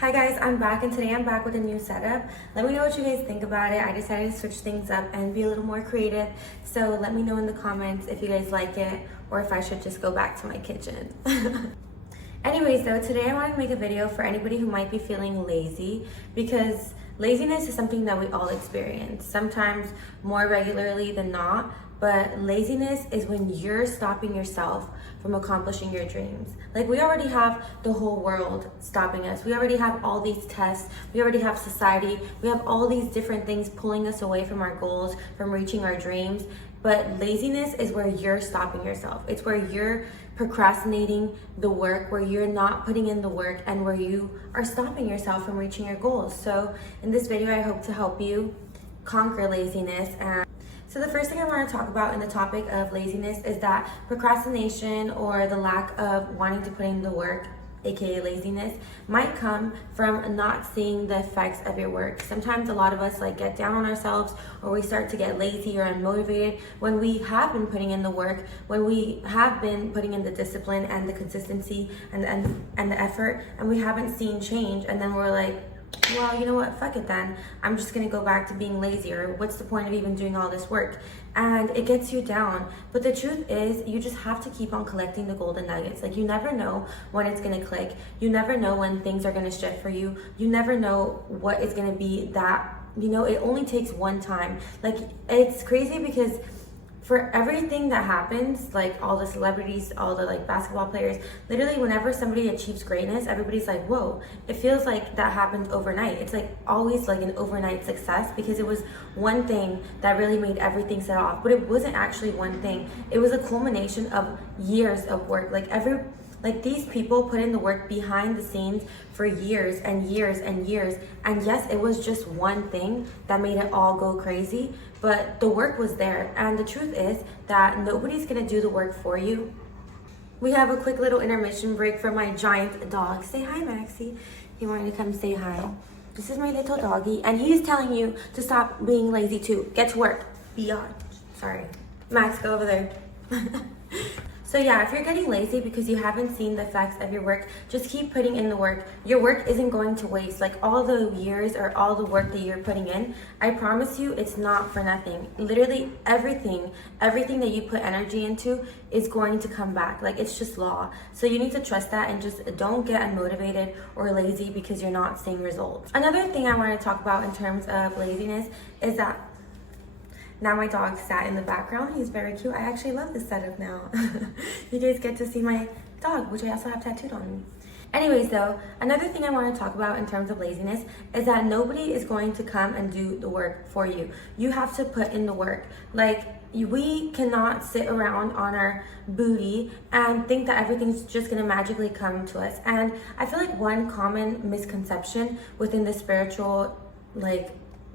Hi guys, I'm back and today I'm back with a new setup. Let me know what you guys think about it. I decided to switch things up and be a little more creative. So let me know in the comments if you guys like it or if I should just go back to my kitchen. Anyways though, today I wanted to make a video for anybody who might be feeling lazy because laziness is something that we all experience, sometimes more regularly than not. But laziness is when you're stopping yourself from accomplishing your dreams. Like, we already have the whole world stopping us. We already have all these tests. We already have society. We have all these different things pulling us away from our goals, from reaching our dreams. But laziness is where you're stopping yourself. It's where you're procrastinating the work, where you're not putting in the work, and where you are stopping yourself from reaching your goals. So in this video, I hope to help you conquer laziness. So the first thing I want to talk about in the topic of laziness is that procrastination, or the lack of wanting to put in the work, aka laziness, might come from not seeing the effects of your work. Sometimes a lot of us get down on ourselves, or we start to get lazy or unmotivated when we have been putting in the work, when we have been putting in the discipline and the consistency and the effort, and we haven't seen change, and then we're like, well, you know what, fuck it then. I'm just gonna go back to being lazy, or what's the point of even doing all this work? And it gets you down. But the truth is, you just have to keep on collecting the golden nuggets. You never know when it's gonna click. You never know when things are gonna shift for you. You never know what is gonna be that, it only takes one time. It's crazy because for everything that happens, all the celebrities, all the basketball players, literally whenever somebody achieves greatness, everybody's like, whoa, it feels like that happened overnight. It's always an overnight success because it was one thing that really made everything set off. But it wasn't actually one thing. It was a culmination of years of work. These people put in the work behind the scenes for years and years and years. And yes, it was just one thing that made it all go crazy, but the work was there. And the truth is that nobody's gonna do the work for you. We have a quick little intermission break for my giant dog. Say hi, Maxie. He wanted to come say hi. This is my little doggy, and he's telling you to stop being lazy too. Get to work. Beyond. Sorry. Max, go over there. So yeah, if you're getting lazy because you haven't seen the effects of your work, just keep putting in the work. Your work isn't going to waste. All the years or all the work that you're putting in, I promise you it's not for nothing. Literally everything that you put energy into is going to come back. It's just law. So you need to trust that and just don't get unmotivated or lazy because you're not seeing results. Another thing I want to talk about in terms of laziness is that now my dog sat in the background. He's very cute. I actually love this setup now. You guys get to see my dog, which I also have tattooed on me. Anyways though, another thing I want to talk about in terms of laziness is that nobody is going to come and do the work for you. You have to put in the work. We cannot sit around on our booty and think that everything's just gonna magically come to us. And I feel one common misconception within the spiritual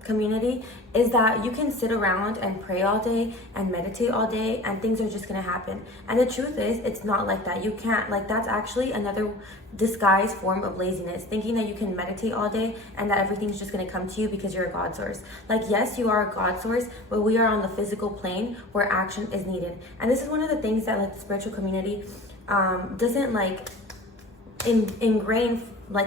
community is that you can sit around and pray all day and meditate all day and things are just gonna happen. And the truth is, it's not like that. You can't. That's actually another disguised form of laziness, thinking that you can meditate all day and that everything's just gonna come to you because you're a God source. Yes, you are a God source, but we are on the physical plane where action is needed. And this is one of the things that the spiritual community doesn't ingrain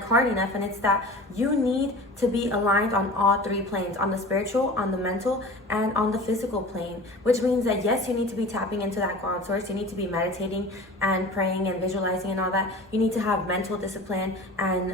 hard enough, and it's that you need to be aligned on all three planes, on the spiritual, on the mental, and on the physical plane, which means that yes, you need to be tapping into that God source. You need to be meditating and praying and visualizing and all that. You need to have mental discipline and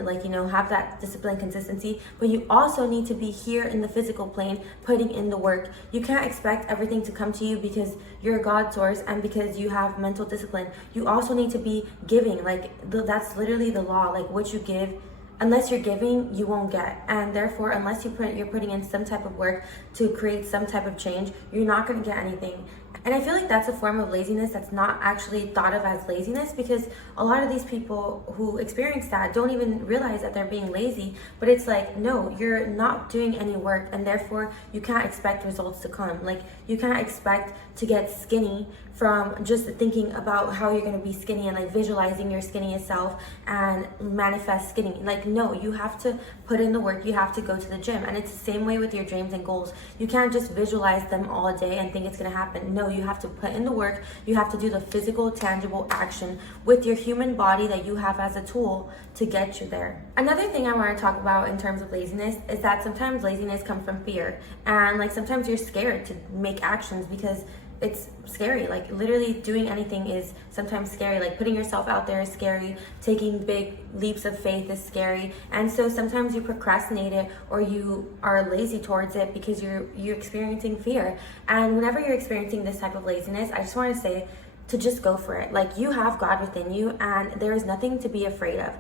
have that discipline consistency, but you also need to be here in the physical plane putting in the work. You can't expect everything to come to you because you're a God source and because you have mental discipline. You also need to be giving. That's literally the law. What you give, unless you're giving, you won't get. And therefore, unless you're putting in some type of work to create some type of change, you're not going to get anything. And I feel that's a form of laziness that's not actually thought of as laziness, because a lot of these people who experience that don't even realize that they're being lazy. But it's no, you're not doing any work, and therefore you can't expect results to come. You can't expect to get skinny from just thinking about how you're going to be skinny and visualizing your skinniest self and manifest skinny. No, you have to put in the work. You have to go to the gym. And it's the same way with your dreams and goals. You can't just visualize them all day and think it's going to happen. No, you have to put in the work. You have to do the physical, tangible action with your human body that you have as a tool to get you there. Another thing I want to talk about in terms of laziness is that sometimes laziness comes from fear. And like sometimes you're scared to make actions because it's scary. Like literally doing anything is sometimes scary. Like putting yourself out there is scary. Taking big leaps of faith is scary. And so sometimes you procrastinate it or you are lazy towards it because you're experiencing fear. And whenever you're experiencing this type of laziness, I just want to say to just go for it. Like you have God within you and there is nothing to be afraid of.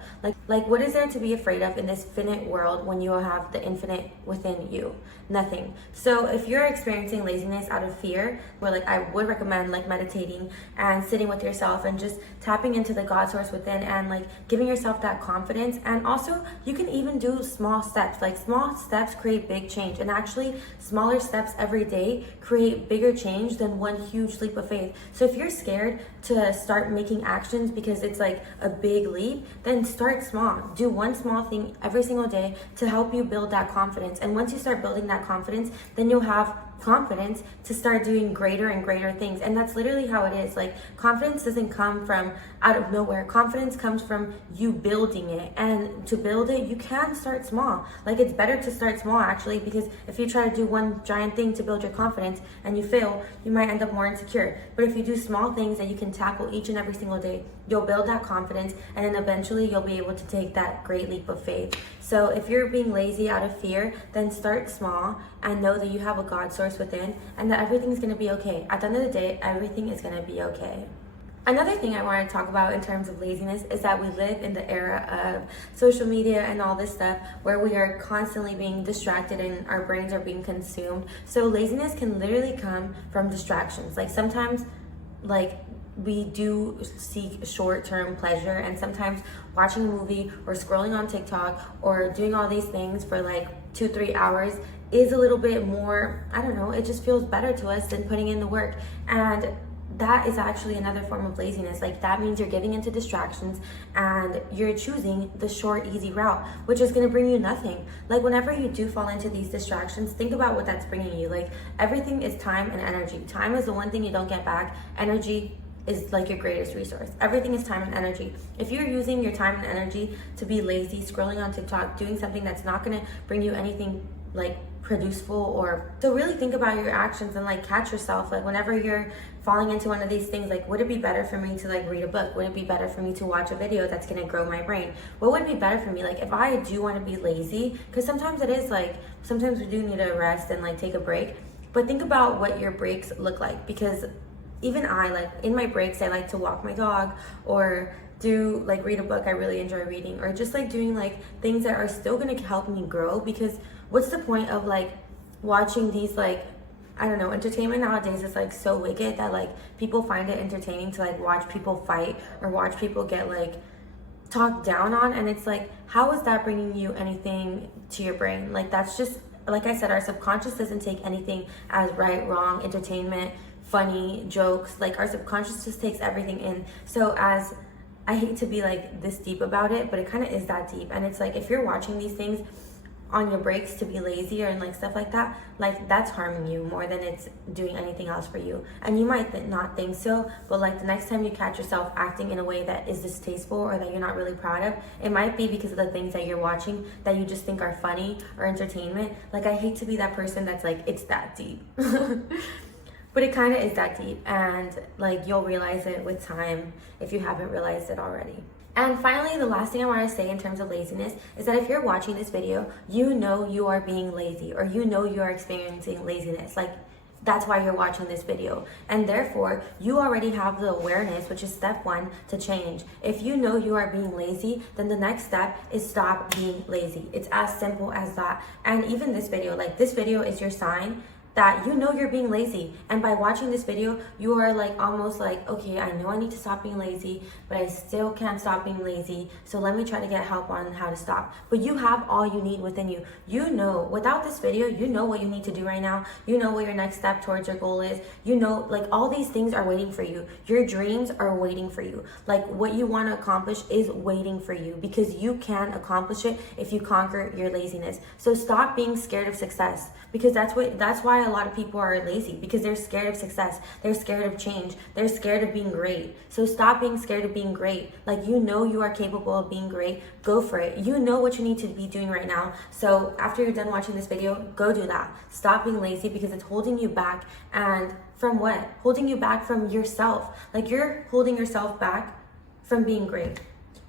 Like what is there to be afraid of in this finite world when you have the infinite within you? Nothing. So if you're experiencing laziness out of fear, where like I would recommend like meditating and sitting with yourself and just tapping into the God source within and like giving yourself that confidence. And also you can even do small steps. Like small steps create big change, and actually smaller steps every day create bigger change than one huge leap of faith. So if you're scared to start making actions because it's like a big leap, then start small. Do one small thing every single day to help you build that confidence. And once you start building that confidence, then you'll have confidence to start doing greater and greater things. And that's literally how it is. Like confidence doesn't come from out of nowhere. Confidence comes from you building it, and to build it you can start small. Like it's better to start small actually, because if you try to do one giant thing to build your confidence and you fail, you might end up more insecure. But if you do small things that you can tackle each and every single day, you'll build that confidence, and then eventually you'll be able to take that great leap of faith. So if you're being lazy out of fear, then start small and know that you have a God source within and that everything's going to be okay. At the end of the day, everything is going to be okay. Another thing I want to talk about in terms of laziness is that we live in the era of social media and all this stuff where we are constantly being distracted and our brains are being consumed. So laziness can literally come from distractions. Like sometimes like we do seek short-term pleasure, and sometimes watching a movie or scrolling on TikTok or doing all these things for like 2-3 hours is a little bit more, I don't know, it just feels better to us than putting in the work. And that is actually another form of laziness. Like that means you're giving into distractions and you're choosing the short, easy route, which is going to bring you nothing. Like whenever you do fall into these distractions, think about what that's bringing you. Like everything is time and energy. Time is the one thing you don't get back. Energy is like your greatest resource. Everything is time and energy. If you're using your time and energy to be lazy, scrolling on TikTok, doing something that's not going to bring you anything like produceful, or to really think about your actions and like catch yourself. Like whenever you're falling into one of these things, like would it be better for me to like read a book? Would it be better for me to watch a video that's going to grow my brain? What would be better for me? Like if I do want to be lazy, because sometimes it is like, sometimes we do need to rest and like take a break, but think about what your breaks look like. Because even I, like in my breaks, I like to walk my dog or do like read a book I really enjoy reading, or just like doing like things that are still going to help me grow. Because what's the point of like watching these like, I don't know, entertainment nowadays is like so wicked that like people find it entertaining to like watch people fight or watch people get like talked down on. And it's like, how is that bringing you anything to your brain? Like that's just, like I said, our subconscious doesn't take anything as right, wrong, entertainment, funny, jokes. Like our subconscious just takes everything in. So as I hate to be like this deep about it, but it kind of is that deep. And it's like if you're watching these things on your breaks to be lazy or and like stuff like that, like that's harming you more than it's doing anything else for you. And you might not think so, but like the next time you catch yourself acting in a way that is distasteful or that you're not really proud of, it might be because of the things that you're watching that you just think are funny or entertainment. Like I hate to be that person that's like, it's that deep. But it kind of is that deep, and like you'll realize it with time if you haven't realized it already. And finally, the last thing I want to say in terms of laziness is that if you're watching this video, you know you are being lazy, or you know you are experiencing laziness. Like that's why you're watching this video. And therefore, you already have the awareness, which is step 1, to change. If you know you are being lazy, then the next step is stop being lazy. It's as simple as that. And even this video, like this video is your sign that you know you're being lazy. And by watching this video, you are like almost like, okay, I know I need to stop being lazy, but I still can't stop being lazy. So let me try to get help on how to stop. But you have all you need within you. You know, without this video, you know what you need to do right now. You know what your next step towards your goal is. You know, like all these things are waiting for you. Your dreams are waiting for you. Like what you want to accomplish is waiting for you, because you can accomplish it if you conquer your laziness. So stop being scared of success, because that's why a lot of people are lazy, because they're scared of success. They're scared of change. They're scared of being great. So stop being scared of being great. Like, you know you are capable of being great. Go for it. You know what you need to be doing right now. So after you're done watching this video, go do that. Stop being lazy, because it's holding you back. And from what? Holding you back from yourself. Like, you're holding yourself back from being great.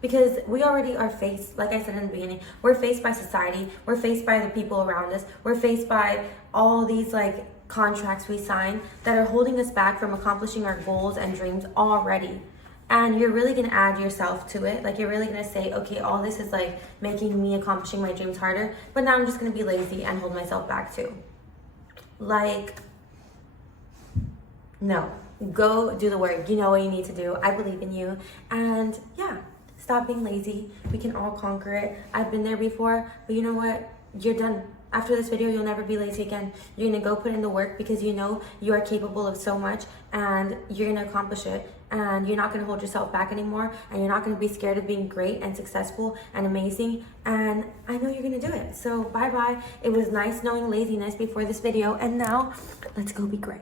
Because we already are faced, like I said in the beginning, we're faced by society, we're faced by the people around us, we're faced by all these like contracts we sign that are holding us back from accomplishing our goals and dreams already. And you're really gonna add yourself to it. Like, you're really gonna say, okay, all this is like making me accomplishing my dreams harder, but now I'm just gonna be lazy and hold myself back too. Like, no, go do the work. You know what you need to do. I believe in you. And yeah. Stop being lazy. We can all conquer it. I've been there before, but you know what? You're done. After this video, you'll never be lazy again. You're gonna go put in the work, because you know you are capable of so much, and you're gonna accomplish it. And you're not gonna hold yourself back anymore, and you're not gonna be scared of being great and successful and amazing. And I know you're gonna do it. So bye-bye. It was nice knowing laziness before this video, and now let's go be great.